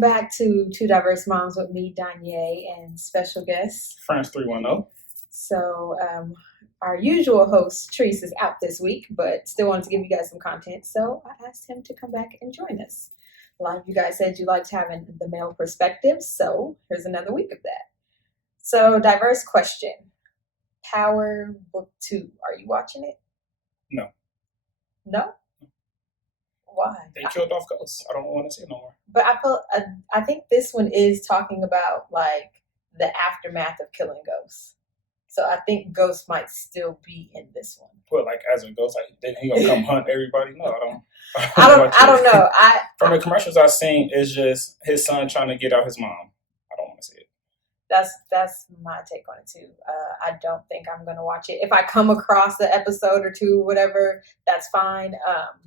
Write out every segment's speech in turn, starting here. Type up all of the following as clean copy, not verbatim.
Welcome back to Two Diverse Moms with me, Danye, and special guest. France 310. So, our usual host, Treece, is out this week, but still wanted to give you guys some content. So I asked him to come back and join us. A lot of you guys said you liked having the male perspective, so here's another week of that. So, diverse question. Power Book 2. Are you watching it? No. No? Why? They killed off Ghost. I don't want to see it no more. But I think this one is talking about like the aftermath of killing Ghost. So I think Ghost might still be in this one. But like as a ghost, like then he gonna come hunt everybody? No, I don't. I don't know. From the commercials I've seen, it's just his son trying to get out his mom. I don't want to see it. That's my take on it too. I don't think I'm gonna watch it. If I come across the episode or two, whatever, that's fine.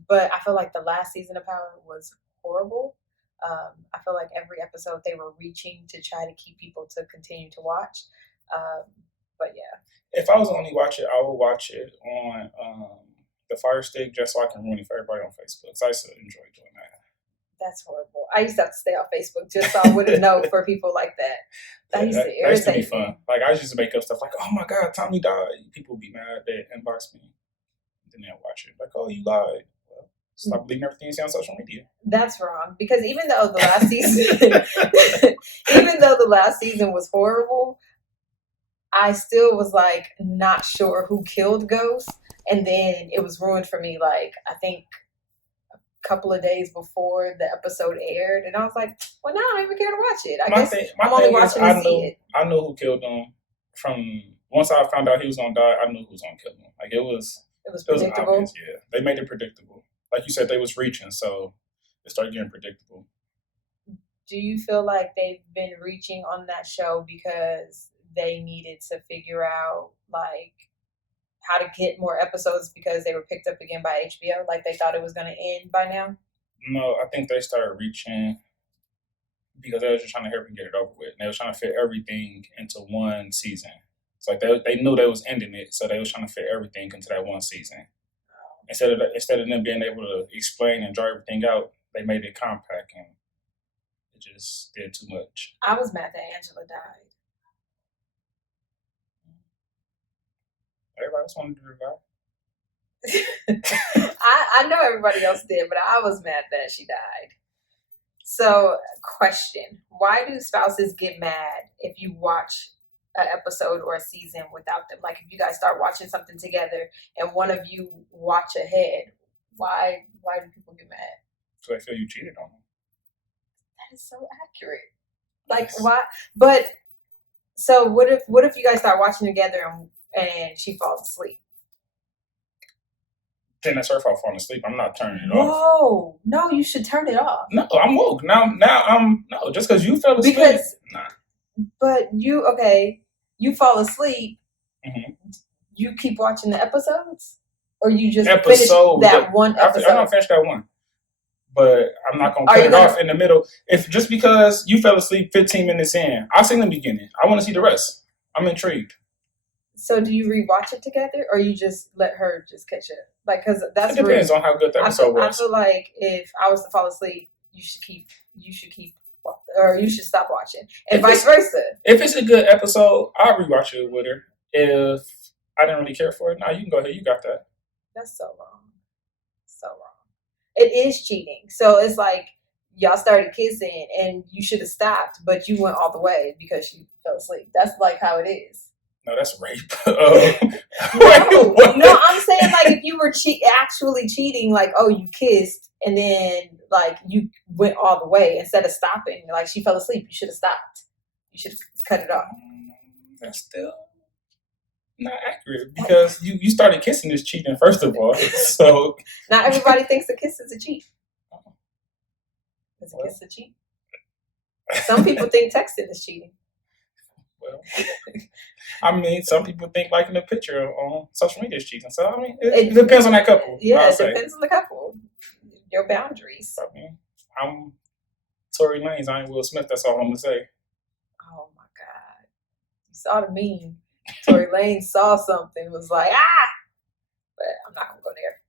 But I feel like the last season of Power was horrible. I feel like every episode they were reaching to try to keep people to continue to watch. But yeah. If I was to only watch it, I would watch it on the Fire Stick just so I can ruin it for everybody on Facebook. So I used to enjoy doing that. That's horrible. I used to have to stay on Facebook just so I wouldn't know for people like that. That used to be fun. Like I used to make up stuff like, "Oh my God, Tommy died." People would be mad. They inbox me, then they'll watch it. Like, "Oh, you lied." Well, stop believing everything you see on social media. That's wrong because even though the last season, was horrible, I still was like not sure who killed Ghost, and then it was ruined for me. Like I think couple of days before the episode aired, and I was like, well, now I don't even care to watch it. I'm only watching to see it. I know who killed him from once I found out he was gonna die. I knew who was gonna kill him. Like it was predictable. Obvious, yeah, they made it predictable. Like you said, they was reaching, so it started getting predictable. Do you feel like they've been reaching on that show because they needed to figure out like how to get more episodes because they were picked up again by HBO? Like they thought it was going to end by now? No, I think they started reaching because they were just trying to hurry and get it over with. And they were trying to fit everything into one season. It's like they knew they was ending it, so they was trying to fit everything into that one season. Instead of them being able to explain and draw everything out, they made it compact and it just did too much. I was mad that Angela died. Everybody else wanted to die. I know everybody else did, but I was mad that she died. So, question. Why do spouses get mad if you watch an episode or a season without them? Like, if you guys start watching something together and one of you watch ahead, why do people get mad? So they feel you cheated on them. That is so accurate. Like, why? But, so what if you guys start watching together and she falls asleep? Then that's her fault falling asleep. I'm not turning it off. Whoa, no, you should turn it off. No, I'm woke. Now I'm no, just because you fell asleep. But you fall asleep, you keep watching the episodes? Or you just finish that one episode? I'm going to finish that one. But I'm not going to turn it off in the middle. If just because you fell asleep 15 minutes in, I've seen the beginning. I want to see the rest. I'm intrigued. So do you rewatch it together, or you just let her just catch it? Like, because that's it depends on how good the episode was. I feel like if I was to fall asleep, you should keep, or you should stop watching, and vice versa. If it's a good episode, I'll rewatch it with her. If I didn't really care for it, you can go ahead. You got that. That's so wrong. So wrong. It is cheating. So it's like y'all started kissing, and you should have stopped, but you went all the way because she fell asleep. That's like how it is. No, that's rape. No, I'm saying like if you were actually cheating, like, oh, you kissed and then like you went all the way instead of stopping. Like she fell asleep, you should have stopped. You should have cut it off. That's still not accurate because you started kissing is cheating first of all. So not everybody thinks a kiss is a cheat. Is a kiss a cheat? Some people think texting is cheating. Well, I mean, some people think liking a picture on social media is cheating. So, I mean, it depends on that couple. Yeah, it depends on the couple. Your boundaries. I mean, I'm Tory Lanez. I ain't Will Smith. That's all I'm going to say. Oh, my God. You saw the meme. Tory Lanez saw something, was like, ah! But I'm not going to go there.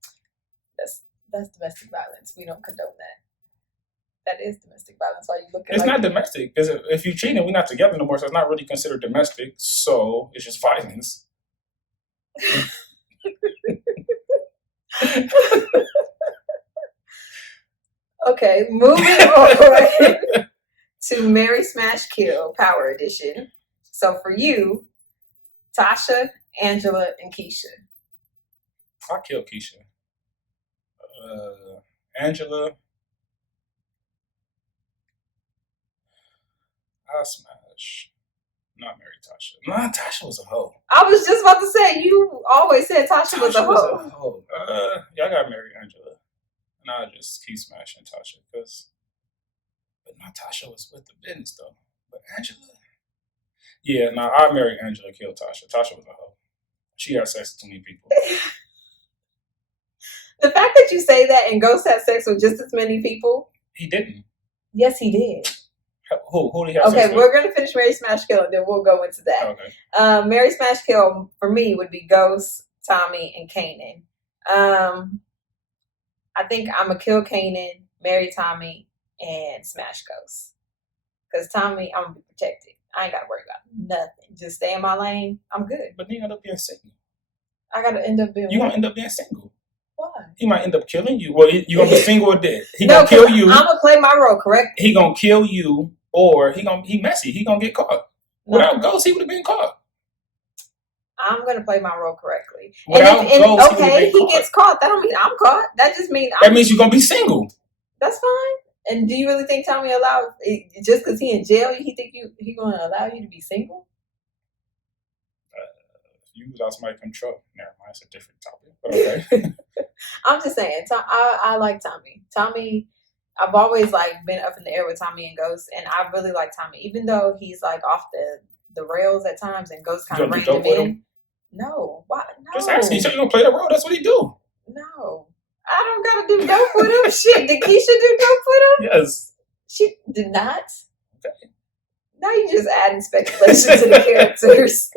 That's domestic violence. We don't condone that. That is domestic violence. Why you looking It's like not domestic. Because if you're cheating, we're not together no more, so it's not really considered domestic. So it's just violence. Okay, moving on to Mary Smash Kill Power Edition. So for you, Tasha, Angela, and Keisha. I kill Keisha. Angela, I smash. Not marry Tasha. Nah, Tasha was a hoe. I was just about to say, you always said Tasha was a hoe. Y'all gotta marry Angela. And I just keep smashing Tasha because, but Tasha was with the business though. But Angela, yeah, I marry Angela, kill Tasha. Tasha was a hoe. She had sex with too many people. The fact that you say that and Ghost had sex with just as many people. He didn't. Yes, he did. Who did he have sex with? Okay, we're going to finish Mary Smash Kill and then we'll go into that. Okay. Mary Smash Kill for me would be Ghost, Tommy, and Kanan. I think I'm going to kill Kanan, marry Tommy, and smash Ghost. Because Tommy, I'm going to be protected. I ain't got to worry about nothing. Just stay in my lane. I'm good. But then you end up being single. I got to end up being You're going to end up being single. Why? He might end up killing you. Well, you're going to be single or dead. He going to kill you. I'm going to play my role, correct? He going to kill you, or he messy. He going to get caught. No. Without Ghost, he would have been caught. I'm going to play my role correctly. Without Ghost, okay, he gets caught. That don't mean I'm caught. That just means that means you're going to be single. That's fine. And do you really think Tommy allowed, just because he in jail, he think he going to allow you to be single? You lost my control. Never mind, it's a different topic. But okay. I'm just saying, I like Tommy. Tommy, I've always been up in the air with Tommy and Ghost, and I really like Tommy, even though he's off the rails at times, and Ghost kind of reined him in. No, why? No. Just asking. So you gonna play the role? That's what he do. No, I don't gotta do dope with him. Shit, did Keisha do dope with him? Yes. She did not. Okay. Now you just adding speculation to the characters.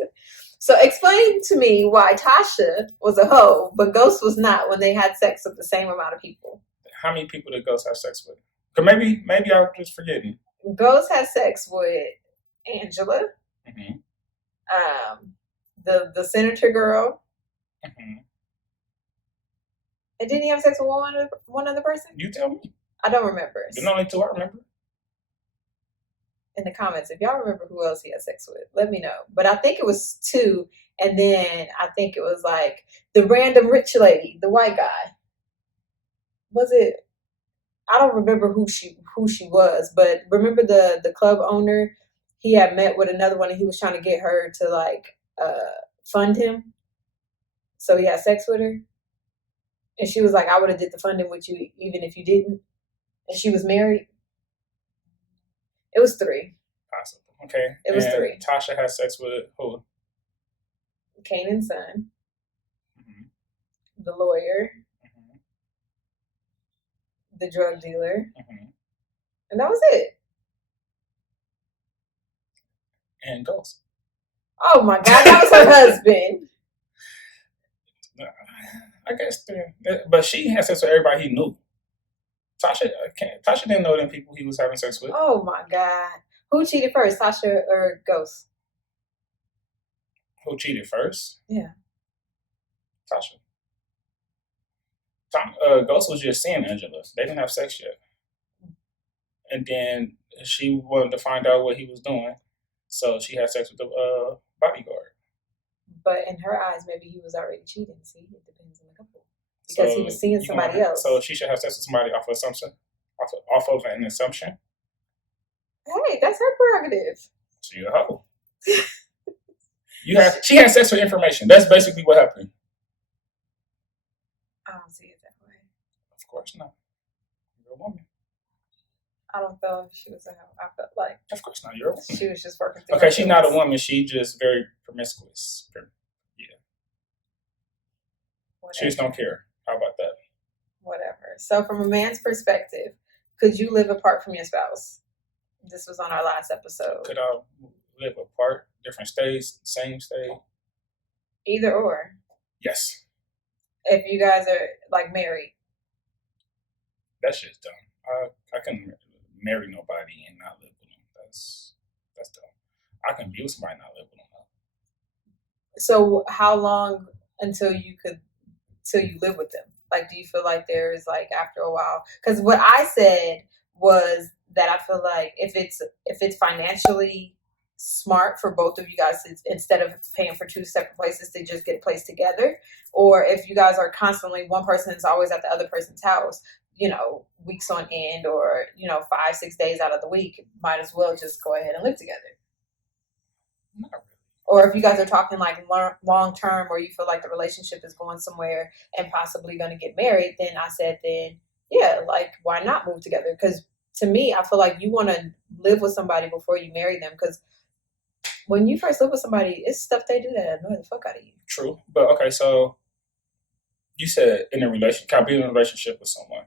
So explain to me why Tasha was a hoe, but Ghost was not when they had sex with the same amount of people. How many people did Ghost have sex with? Because maybe I'm just forgetting. Ghost had sex with Angela, the senator girl, and didn't he have sex with one other person? You tell me. I don't remember. The only two I remember. In the comments, if y'all remember who else he had sex with, let me know. But I think it was 2, and then I think it was the random rich lady, the white guy. Was it? I don't remember who she was, but remember the club owner? He had met with another one, and he was trying to get her to fund him. So he had sex with her, and she was like, "I would have did the funding with you even if you didn't." And she was married. It was 3. Possible. Okay. It was 3. Tasha had sex with who? Kanan's son. The lawyer. The drug dealer. And that was it. And Ghost. Oh my God, that was her husband. I guess, but she had sex with everybody he knew. Tasha didn't know them people he was having sex with. Oh my God. Who cheated first, Tasha or Ghost? Who cheated first? Yeah. Tasha. Ghost was just seeing Angela. They didn't have sex yet. And then she wanted to find out what he was doing. So she had sex with the bodyguard. But in her eyes, maybe he was already cheating. See, it depends on the couple. Because he was seeing somebody else. So she should have sex with somebody off of assumption, off of an assumption. Hey, that's her prerogative. She a hoe. She had sex for information. That's basically what happened. I don't see it that way. Of course not. You're a woman. I don't feel she was a hoe. I felt like. Of course not. You're a woman. She was just working through. Okay, she's not a woman. She's just very promiscuous. Yeah. Whatever. She just don't care. How about that? Whatever. So, from a man's perspective, could you live apart from your spouse? This was on our last episode. Could I live apart, different states, same state? Either or. Yes. If you guys are married. That's just dumb. I couldn't marry nobody and not live with them. That's dumb. I can be with somebody and not live with them. So how long until you live with them? Like, do you feel like there's like after a while? Because what I said was that I feel like if it's financially smart for both of you guys instead of paying for two separate places to just get a place together, or if you guys are constantly one person is always at the other person's house, weeks on end, or 5-6 days out of the week, might as well just go ahead and live together. Not really. Or if you guys are talking like long term, or you feel like the relationship is going somewhere and possibly going to get married, then I said, yeah, like, why not move together? Because to me, I feel like you want to live with somebody before you marry them. Because when you first live with somebody, it's stuff they do that annoy the fuck out of you. True. But okay, so you said can I be in a relationship with someone?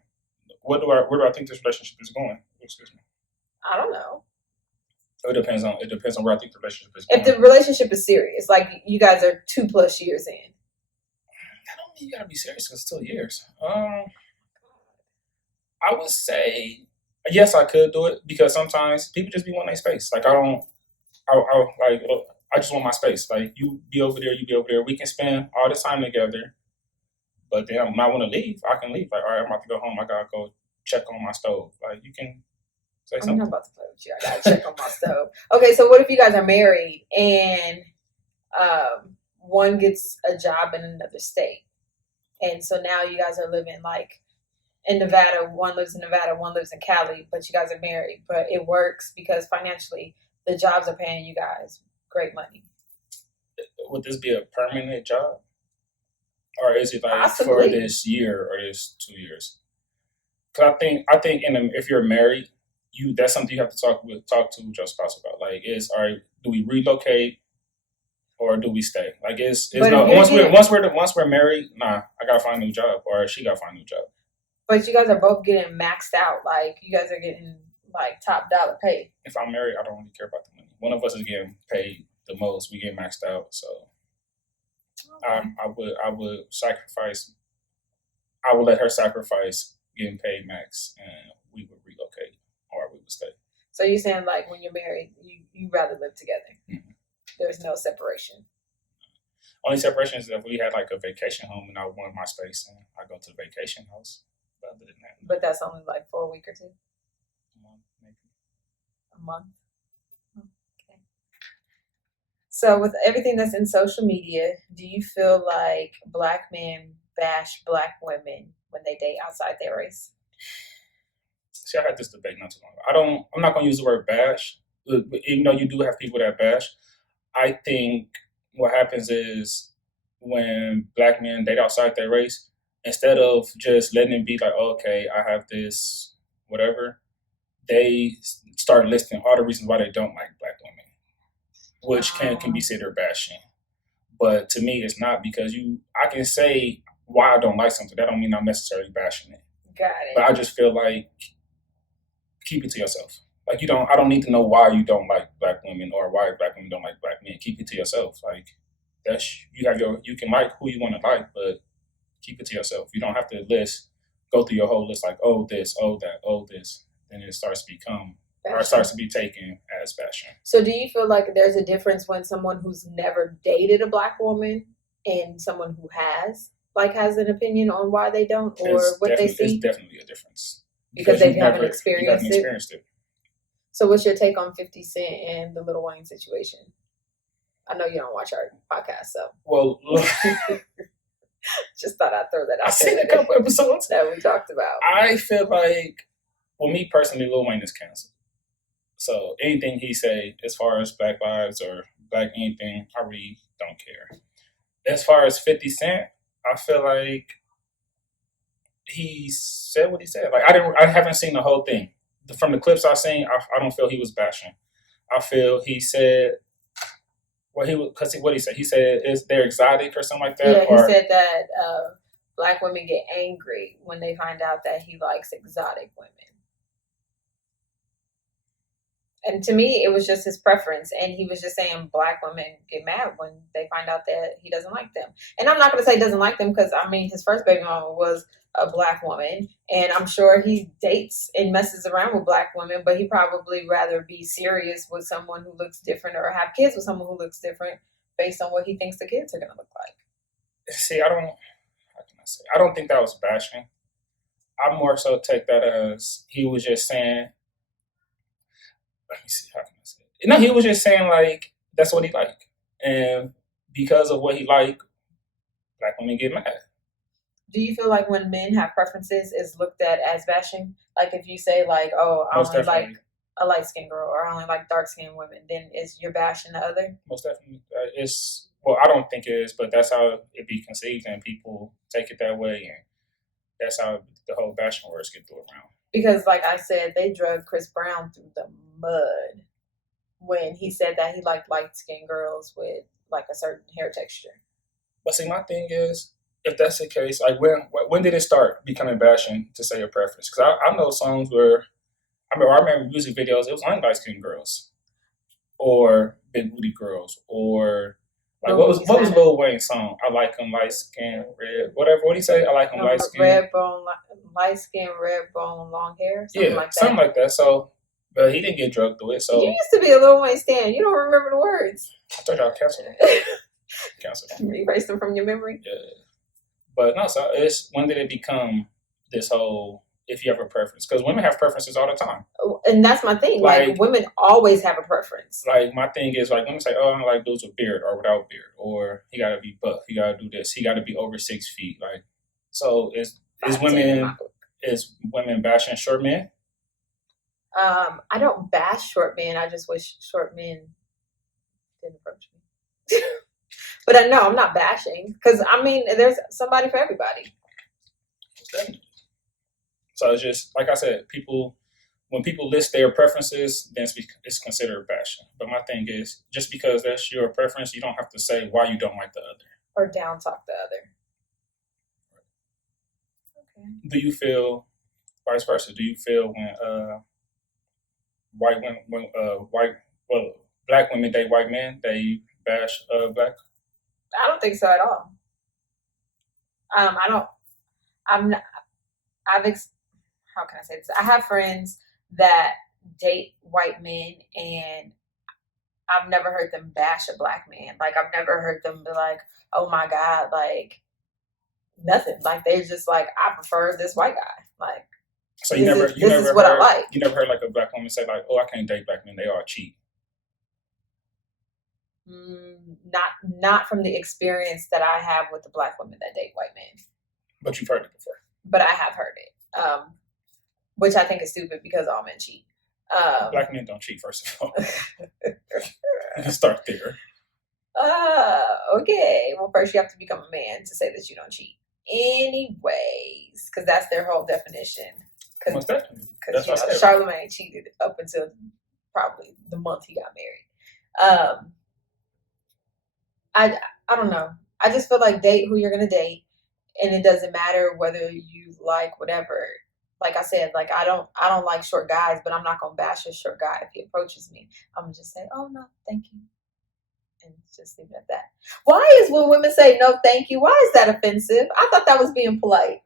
Where do I think this relationship is going? Excuse me. I don't know. It depends on where I think the relationship is going. If the relationship is serious, like you guys are 2+ years in. I don't mean you gotta be serious because it's still years. I would say yes, I could do it because sometimes people just be wanting their space. Like I just want my space. Like you be over there, you be over there. We can spend all this time together. But then when I want to leave, I can leave. Like, all right, I'm about to go home. I gotta go check on my stove. Like you can say something. I'm not about to play with you. I gotta check on my stove. Okay, so what if you guys are married and one gets a job in another state, and so now you guys are living like in Nevada. One lives in Nevada, one lives in Cali, but you guys are married. But it works because financially, the jobs are paying you guys great money. Would this be a permanent job, or is it like Possibly. for this year or this 2 years? Because I think if you're married, that's something you have to talk to your spouse about. Like, do we relocate or do we stay? Like, once we're married, nah, I gotta find a new job, or she gotta find a new job. But you guys are both getting maxed out. Like you guys are getting like top dollar pay. If I'm married, I don't really care about the money. One of us is getting paid the most. We get maxed out, so okay. I would sacrifice. I would let her sacrifice getting paid max, and we would relocate or we would stay. So you're saying like when you're married, you rather live together. Mm-hmm. There's no separation. Only separation is if we had like a vacation home and I wanted my space and I go to the vacation house. But other than that, but that's only like for a week or two. A month, maybe. A month. Okay. So with everything that's in social media, do you feel like Black men bash Black women when they date outside their race? See, I had this debate not too long ago. I'm not going to use the word bash, even though you do have people that bash. I think what happens is when Black men date outside their race, instead of just letting it be like, oh, okay, I have this, whatever, they start listing all the reasons why they don't like Black women, which can be considered bashing. But to me, it's not, because I can say why I don't like something. That don't mean I'm necessarily bashing it. Got it. But I just feel like keep it to yourself. Like I don't need to know why you don't like Black women or why Black women don't like Black men. Keep it to yourself. Like you can like who you want to like, but keep it to yourself. You don't have to go through your whole list like, oh this, oh that, oh this. Then it starts to become fashion. Or it starts to be taken as fashion. So do you feel like there's a difference when someone who's never dated a Black woman and someone who has an opinion on why they don't, or what they see? It's definitely a difference. Because they haven't experienced it. So what's your take on 50 Cent and the Lil Wayne situation? I know you don't watch our podcast, so. Well, just thought I'd throw that out. I've seen a couple episodes that we talked about. I feel like, well, me personally, Lil Wayne is canceled. So anything he say as far as Black lives or Black anything, I really don't care. As far as 50 Cent, I feel like he said what he said. Like I haven't seen the whole thing. From the clips I've seen, I don't feel he was bashing. I feel he said what he said. He said they're exotic or something like that. Yeah, he said that Black women get angry when they find out that he likes exotic women. And to me, it was just his preference. And he was just saying black women get mad when they find out that he doesn't like them. And I'm not going to say he doesn't like them because, I mean, his first baby mama was a black woman. And I'm sure he dates and messes around with black women, but he probably rather be serious with someone who looks different or have kids with someone who looks different based on what he thinks the kids are going to look like. See, how can I say? I don't think that was bashing. I more so take that as he was just saying, let me see, how can I say it? No, he was just saying, like, that's what he liked. And because of what he liked, black women get mad. Do you feel like when men have preferences is looked at as bashing? Like if you say like, oh, I Most only definitely. like a light skinned girl or I only like dark skinned women, then is you're bashing the other? Most definitely. Well, I don't think it is, but that's how it be conceived, and people take it that way, and that's how the whole bashing words get thrown around. Because like I said, they drug Chris Brown through the mud when he said that he liked light skinned girls with like a certain hair texture. But see, my thing is, if that's the case, like when did it start becoming bashing to say your preference? Because I know songs where I remember music videos. It was only light skinned girls, or big booty girls, or like what was Lil Wayne's song? I like them light skin, red, whatever. What do you say? I like them light skin, red bone, light skin, red bone, long hair. Something like that. Something like that. So, but he didn't get drugged through it. So you used to be a Lil Wayne stan. You don't remember the words. I thought y'all canceled them. Erase them from your memory. Yeah, but no. So when did it become this whole? If you have a preference, because women have preferences all the time. And that's my thing. Like women always have a preference. Like my thing is like women say, oh, I don't like dudes with beard or without beard, or he gotta be buff, he gotta do this, he gotta be over 6 feet. Like, so is women bashing short men? I don't bash short men. I just wish short men didn't approach me. But no, I'm not bashing because I mean, there's somebody for everybody. Definitely. So it's just like I said, when people list their preferences, then it's considered bashing. But my thing is, just because that's your preference, you don't have to say why you don't like the other or down talk the other. Okay. Do you feel vice versa? Do you feel when black women date white men, they bash black? I don't think so at all. How can I say this? I have friends that date white men, and I've never heard them bash a black man. Like I've never heard them be like, "Oh my God," like nothing. Like they're just like, "I prefer this white guy." Like, so this is what I like. You never heard like a black woman say like, "Oh, I can't date black men; they all cheat." Not from the experience that I have with the black women that date white men. But you've heard it before. But I have heard it. Which I think is stupid because all men cheat. Black men don't cheat, first of all. Let's start there. Okay. Well, first you have to become a man to say that you don't cheat. Anyways, because that's their whole definition. Most definitely. Because Charlemagne cheated up until probably the month he got married. I don't know. I just feel like date who you're gonna date, and it doesn't matter whether you like whatever. Like I said, like I don't like short guys, but I'm not gonna bash a short guy if he approaches me. I'm gonna just say, "Oh no, thank you," and just leave it at that. Why is when women say no, thank you? Why is that offensive? I thought that was being polite.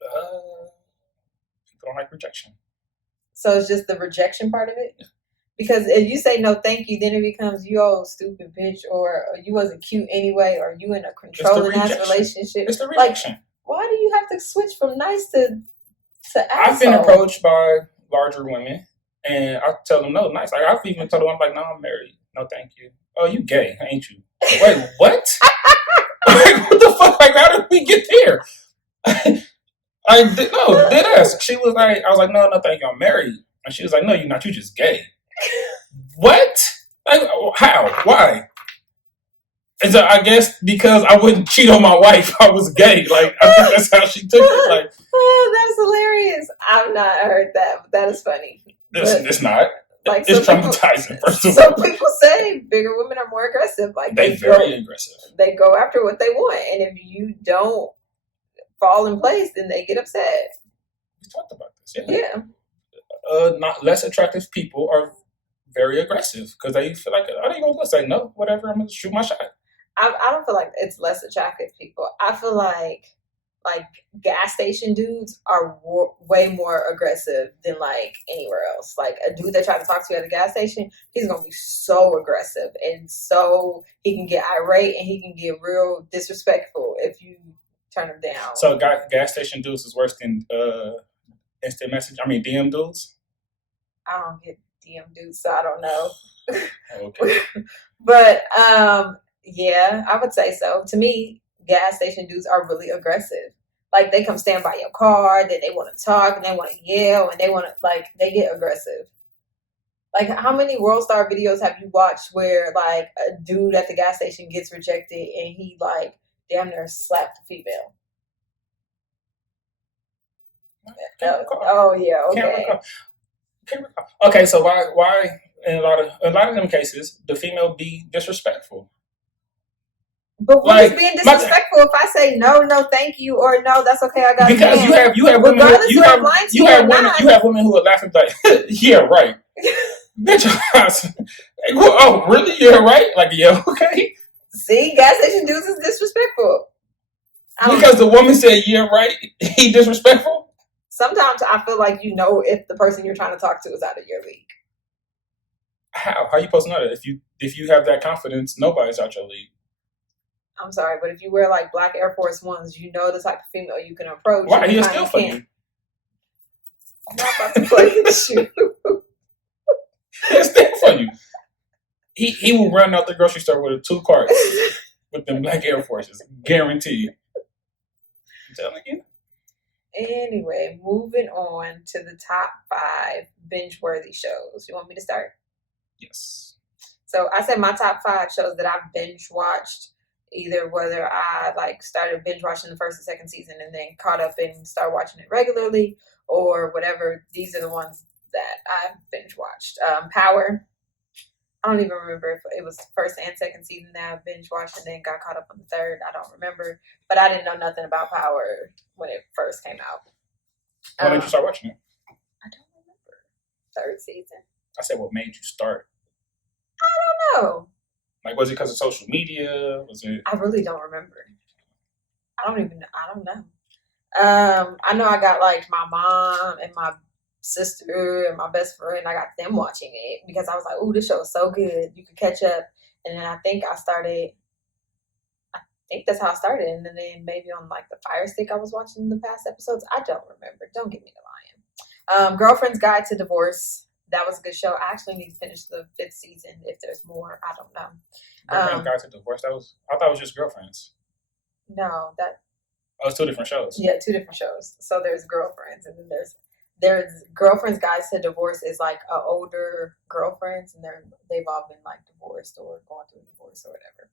People don't like rejection. So it's just the rejection part of it. Yeah. Because if you say no, thank you, then it becomes you old stupid bitch, or you wasn't cute anyway, or you in a controlling ass relationship. It's the rejection. Like, why do you have to switch from nice to asshole? I've been approached by larger women, and I tell them no, nice. Like I've even told them, I'm like, no, I'm married. No, thank you. Oh, you gay, ain't you? Wait, what? Like, what the fuck? Like, how did we get there? No, did ask. She was like, I was like, no, thank you, I'm married. And she was like, no, you're not. You just gay. What? Like, how? Why? And so I guess because I wouldn't cheat on my wife, I was gay. Like, I think that's how she took it. Like, oh, that's hilarious. I've not heard that, but that is funny. It's not. Like, it's traumatizing, first of all. Some people say bigger women are more aggressive. Like they're very aggressive. They go after what they want. And if you don't fall in place, then they get upset. We talked about this, yeah. not less attractive people are very aggressive because they feel like, are they gonna say no, whatever? I'm gonna shoot my shot. I don't feel like it's less attractive people. I feel like gas station dudes are way more aggressive than like anywhere else. Like a dude that tried to talk to you at a gas station, he's gonna be so aggressive and so he can get irate and he can get real disrespectful if you turn him down. So gas station dudes is worse than instant message. I mean DM dudes. I don't get DM dudes, so I don't know. Okay. But yeah, I would say so. To me, gas station dudes are really aggressive. Like they come stand by your car, then they want to talk and they want to yell and they want to they get aggressive. Like how many World Star videos have you watched where like a dude at the gas station gets rejected and he like damn near slapped the female? Oh yeah, okay. Okay, so why in a lot of them cases the female be disrespectful? But what is being disrespectful if I say no, thank you, or no, that's okay, I got because you have women you have women who are laughing like yeah right. Bitch, oh really? Yeah right? Like yeah okay. See, gas station dudes is disrespectful. Because the woman said yeah right, he disrespectful? Sometimes I feel like you know if the person you're trying to talk to is out of your league. How are you supposed to know that? If you have that confidence, nobody's out your league. I'm sorry, but if you wear like black Air Force Ones, you know the type of female you can approach. Why? He'll steal for you. I'm not about to play with you. He'll steal for you. He will run out the grocery store with 2 carts with them black Air Forces, guaranteed. I'm telling you. Anyway, moving on to the top 5 binge-worthy shows. You want me to start? Yes. So I said my top 5 shows that I've binge-watched. Either whether I like started binge watching the first and second season and then caught up and started watching it regularly or whatever. These are the ones that I've binge watched. Power. I don't even remember if it was the first and second season that I binge watched and then got caught up on the third. I don't remember, but I didn't know nothing about Power when it first came out. When did you start watching it? I don't remember. Third season. I said, what made you start? I don't know. Like, was it because of social media? Was it? I really don't remember. I don't know. I know I got like my mom and my sister and my best friend. I got them watching it because I was like, "Ooh, this show is so good. You could catch up." And then I think that's how I started. And then maybe on like the Fire Stick, I was watching the past episodes. I don't remember. Don't get me to lying. Girlfriend's Guide to Divorce. That was a good show. I actually need to finish the 5th season if there's more. I don't know. Girlfriend's Guide to Divorce. I thought it was just Girlfriends. No, it's 2 different shows. Yeah, 2 different shows. So there's Girlfriends, and then there's Girlfriend's Guide to Divorce is like older girlfriends, and they've all been like divorced or going through a divorce or whatever.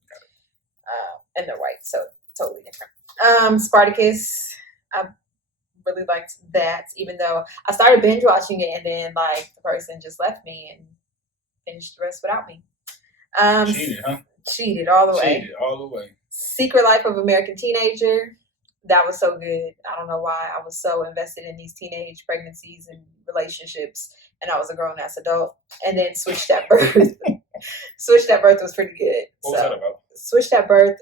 And they're white, so totally different. Spartacus. I really liked that, even though I started binge watching it and then like the person just left me and finished the rest without me. Cheated, huh? Cheated all the way. Cheated all the way. Secret Life of American Teenager. That was so good. I don't know why I was so invested in these teenage pregnancies and relationships, and I was a grown ass adult. And then Switched at Birth. Switched at Birth was pretty good. What was that about? Switched at Birth.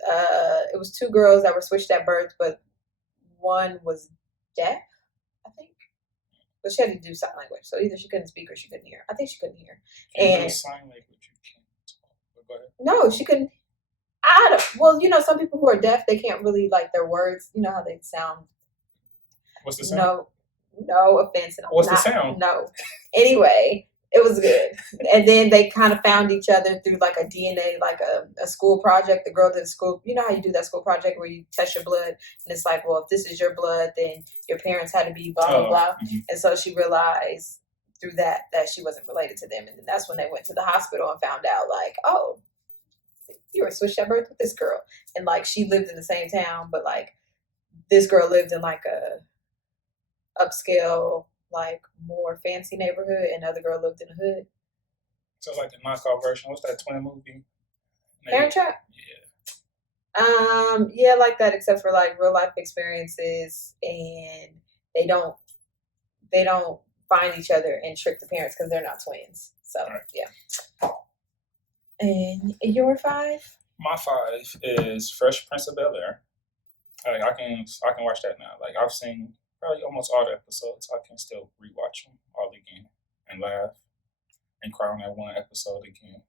It was 2 girls that were switched at birth, but one was deaf, I think. But she had to do sign language. So either she couldn't speak or she couldn't hear. I think she couldn't hear. And sign language, you can't talk. Go ahead. No, she couldn't. Well, some people who are deaf, they can't really like their words. You know how they sound. What's the sound? No offense. What's the sound? No. Anyway, it was good. And then they kind of found each other through like a DNA, like a school project. The girl did a school. You know how you do that school project where you test your blood, and it's like, well, if this is your blood, then your parents had to be blah blah blah. Mm-hmm. And so she realized through that she wasn't related to them, and then that's when they went to the hospital and found out like, oh, you were switched at birth with this girl, and like she lived in the same town, but like this girl lived in like a upscale, like more fancy neighborhood, and the other girl lived in the hood. So like the knockoff version. What's that twin movie? Parent Trap? Yeah. Yeah, like that, except for like real life experiences, and they don't find each other and trick the parents because they're not twins. So Right. yeah. And your 5? My 5 is Fresh Prince of Bel-Air. Like I can watch that now. Like I've seen probably almost all the episodes. I can still rewatch them all again and laugh and cry on that one episode again,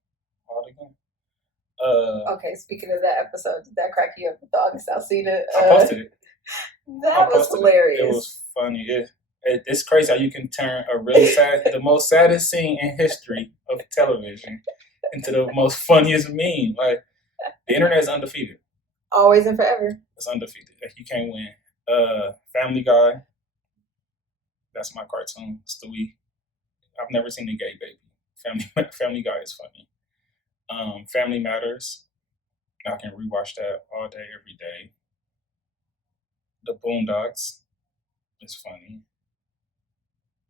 all again. Okay, speaking of that episode, did that crack you up with the August Alsina? I posted it. That was hilarious. It was funny. It's crazy how you can turn a really sad, the most saddest scene in history of television, into the most funniest meme. Like the internet is undefeated. Always and forever. It's undefeated. Like, you can't win. Family Guy. That's my cartoon. Stewie. I've never seen a gay baby. Family Guy is funny. Family Matters. I can rewatch that all day, every day. The Boondocks is funny.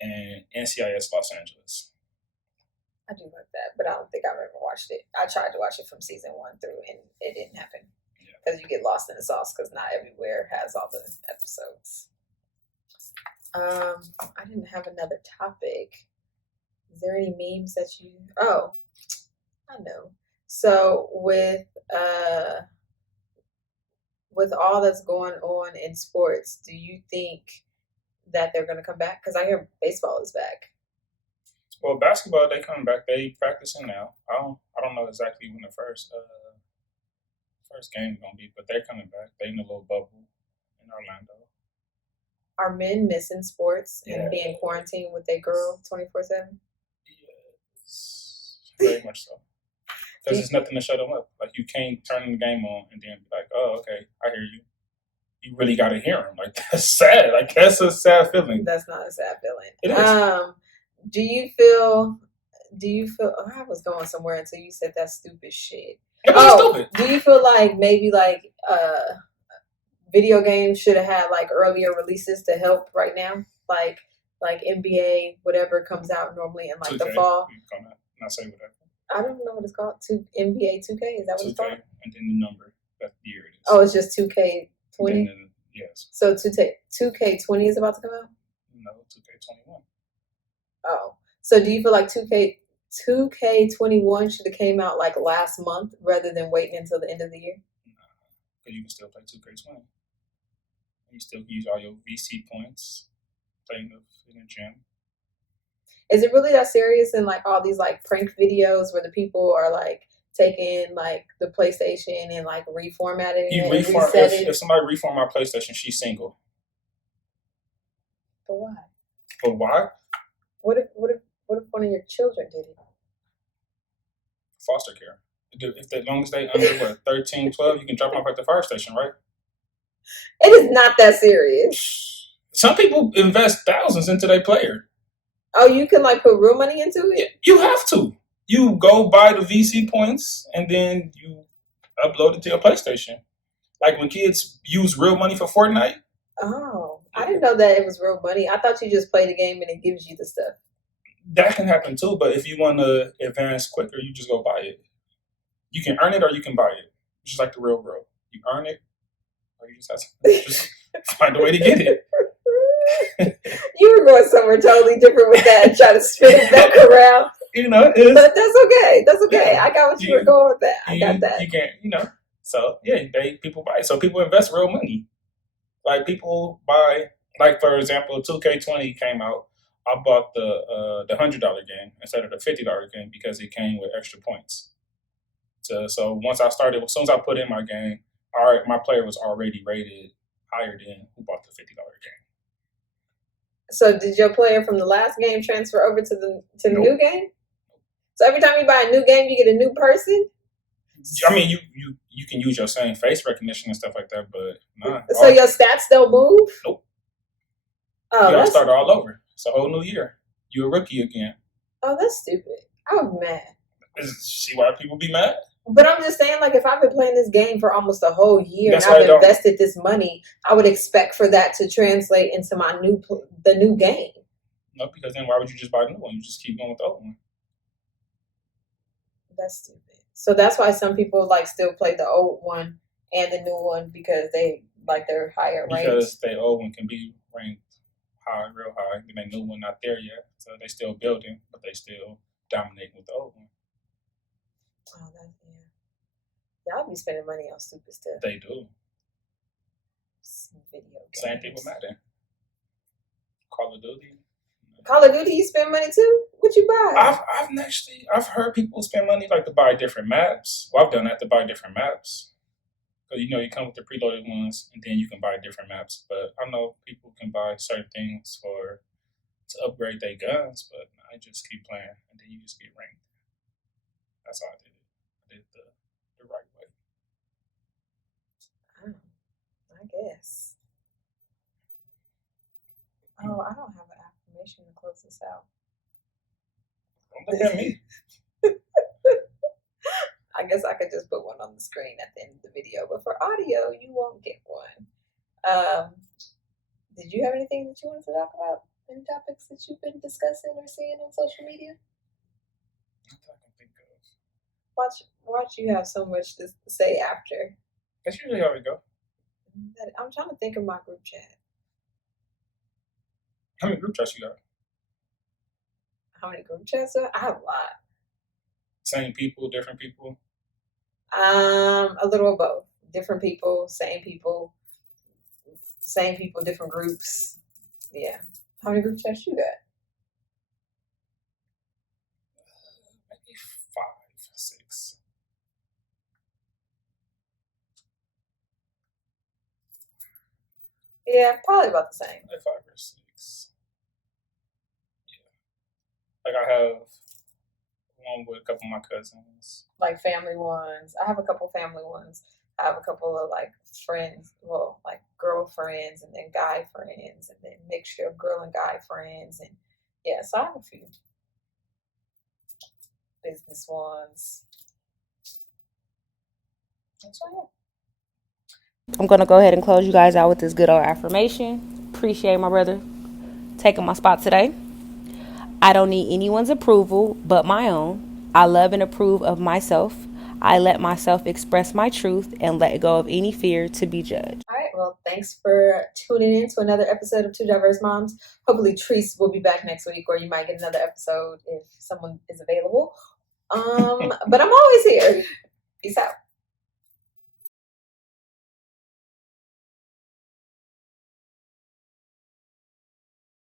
And NCIS Los Angeles. I do like that, but I don't think I've ever watched it. I tried to watch it from season 1 through, and it didn't happen. Because you get lost in the sauce, because not everywhere has all the episodes. I didn't have another topic. Is there any memes that you... Oh, I know. So with all that's going on in sports, do you think that they're going to come back? Because I hear baseball is back. Well, basketball, they coming back. They practicing now. I don't know exactly when the first game is gonna be, but they're coming back. They in a little bubble in Orlando. Are men missing sports and being quarantined with their girl 24/7? Yes, very much so. Because there's nothing to shut them up. Like you can't turn the game on and then be like, "Oh, okay, I hear you." You really got to hear them. Like that's sad. Like that's a sad feeling. That's not a sad feeling. It is. Do you feel? Oh, I was going somewhere until you said that stupid shit. Stupid. Do you feel like maybe like video games should have had like earlier releases to help right now? Like NBA, whatever comes out normally in like 2K, the fall. Not say whatever. I don't know what it's called. NBA 2K, is that what 2K, it's called? and then the number. That year it is. Oh, it's just 2K20? Yes. So 2K20 is about to come out? No, 2K21. Oh. So do you feel like 2K21 should have came out like last month rather than waiting until the end of the year? No, because you can still play 2K20. You still use all your VC points playing in the gym. Is it really that serious in like all these like prank videos where the people are like taking like the PlayStation and like reformatting it and reset it? If somebody reform my PlayStation, she's single. But why? But why? What if one of your children did it? Foster care. If as long as they under 13, 12, you can drop them off at the fire station, right? It is not that serious. Some people invest thousands into their player. Oh, you can like put real money into it? Yeah, you have to. You go buy the VC points and then you upload it to your PlayStation. Like when kids use real money for Fortnite. Oh, I didn't know that it was real money. I thought you just play the game and it gives you the stuff. That can happen too, but if you want to advance quicker, you just go buy it. You can earn it or you can buy it. It's just like the real world. You earn it or you just have to just find a way to get it. You were going somewhere totally different with that and trying to spin it back around. You know, but that's okay. That's okay. Yeah, I got what you were going with that. I got that. You can't, So yeah, people buy it. So people invest real money. Like people buy, like for example, 2K20 came out. I bought the $100 game instead of the $50 game because it came with extra points. So once I started, as soon as I put in my game, my player was already rated higher than who bought the $50 game. So did your player from the last game transfer over to the Nope. new game? So every time you buy a new game, you get a new person? I mean, you can use your same face recognition and stuff like that, but nah. So your stats don't move? Nope. Oh, you gotta start all over. It's a whole new year. You're a rookie again. Oh, that's stupid. I'm mad. See why people be mad? But I'm just saying, like, if I've been playing this game for almost a whole year That's and I've invested this money, I would expect for that to translate into the new game. No, because then why would you just buy a new one? You just keep going with the old one. That's stupid. So that's why some people like still play the old one and the new one because they like they're higher ranked. Because the old one can be ranked high, real high. Then they new one not there yet, so they still building, but they still dominating with the old one. Oh, y'all be spending money on stupid stuff. They do. Video games. Same thing with Madden. Call of Duty. Call of Duty, you spend money too? What you buy? I've heard people spend money like to buy different maps. Well, I've done that to buy different maps. Because you come with the preloaded ones, and then you can buy different maps. But I know people can buy certain things to upgrade their guns, but I just keep playing, and then you just get ranked. That's how I did it. I did the right way. I guess. Oh, I don't have an affirmation to close this out. Don't look at me. I guess I could just put one on the screen at the end of the video, but for audio, you won't get one. Did you have anything that you wanted to talk about? Any topics that you've been discussing or seeing on social media? Nothing I can think of. Watch you have so much to say after. That's usually how we go. I'm trying to think of my group chat. How many group chats you got? How many group chats do I have? A lot. Same people, different people? A little of both. Different people, same people, different groups. Yeah. How many group chats you got? Maybe 5, 6. Yeah, probably about the same. Like 5 or 6. Yeah. Like I have one with a couple of my cousins. Like family ones. I have a couple family ones. I have a couple of like friends, well, like girlfriends and then guy friends and then mixture of girl and guy friends. And yeah, so I have a few business ones. So yeah. I'm going to go ahead and close you guys out with this good old affirmation. Appreciate my brother taking my spot today. I don't need anyone's approval but my own. I love and approve of myself. I let myself express my truth and let go of any fear to be judged. All right. Well, thanks for tuning in to another episode of Two Diverse Moms. Hopefully Treece will be back next week, or you might get another episode if someone is available. But I'm always here. Peace out.